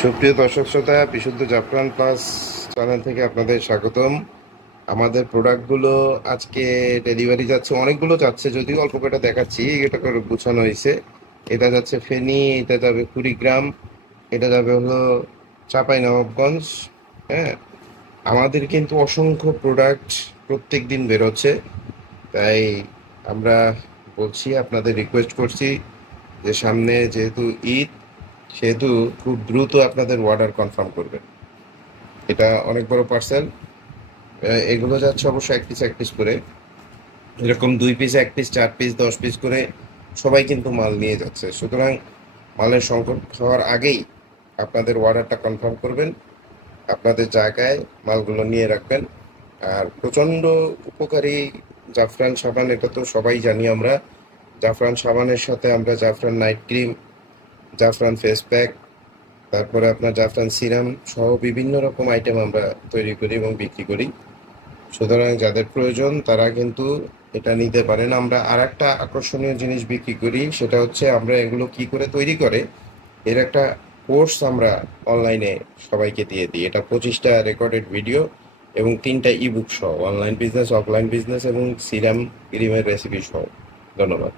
সুপ্রিয় দর্শক শ্রোতা, বিশুদ্ধ জাফরান প্লাস চ্যানেল থেকে আপনাদের স্বাগতম। আমাদের প্রোডাক্টগুলো আজকে ডেলিভারি যাচ্ছে, অনেকগুলো যাচ্ছে, যদিও অল্প কটা দেখাচ্ছি। এটা করে গুছানো হয়েছে। এটা যাচ্ছে ফেনী, এটা যাবে কুড়িগ্রাম, এটা যাবে হলো চাঁপাইনবাবগঞ্জ। হ্যাঁ, আমাদের কিন্তু অসংখ্য প্রোডাক্ট প্রত্যেক দিন বেরোচ্ছে। তাই আমরা বলছি, আপনাদের রিকোয়েস্ট করছি যে সামনে যেহেতু ঈদ, সেহেতু খুব দ্রুত আপনাদের অর্ডার কনফার্ম করবেন। এটা অনেক বড় পার্সেল। এগুলো যাচ্ছে অবশ্য এক পিস এক পিস করে, এরকম 2 পিস, 1 পিস, 4 পিস, 10 পিস করে সবাই কিন্তু মাল নিয়ে যাচ্ছে। সুতরাং মালের সংকট হওয়ার আগেই আপনাদের অর্ডারটা কনফার্ম করবেন, আপনাদের জায়গায় মালগুলো নিয়ে রাখবেন। আর প্রচণ্ড উপকারী জাফরান সাবান, এটা তো সবাই জানি আমরা। জাফরান সাবানের সাথে আমরা জাফরান নাইট ক্রিম, জাফরান ফেস প্যাক, তারপরে আপনার জাফরান সিরাম সহ বিভিন্ন রকম আইটেম আমরা তৈরি করি এবং বিক্রি করি। সুতরাং যাদের প্রয়োজন তারা কিন্তু এটা নিতে পারেন। আমরা আর একটা আকর্ষণীয় জিনিস বিক্রি করি, সেটা হচ্ছে আমরা এগুলো কি করে তৈরি করে এর একটা কোর্স আমরা অনলাইনে সবাইকে দিয়ে দিই। এটা 25টা রেকর্ডেড ভিডিও এবং 3টা ইবুক সহ, অনলাইন বিজনেস, অফলাইন বিজনেস এবং সিরাম ক্রিমের রেসিপি সহ। ধন্যবাদ।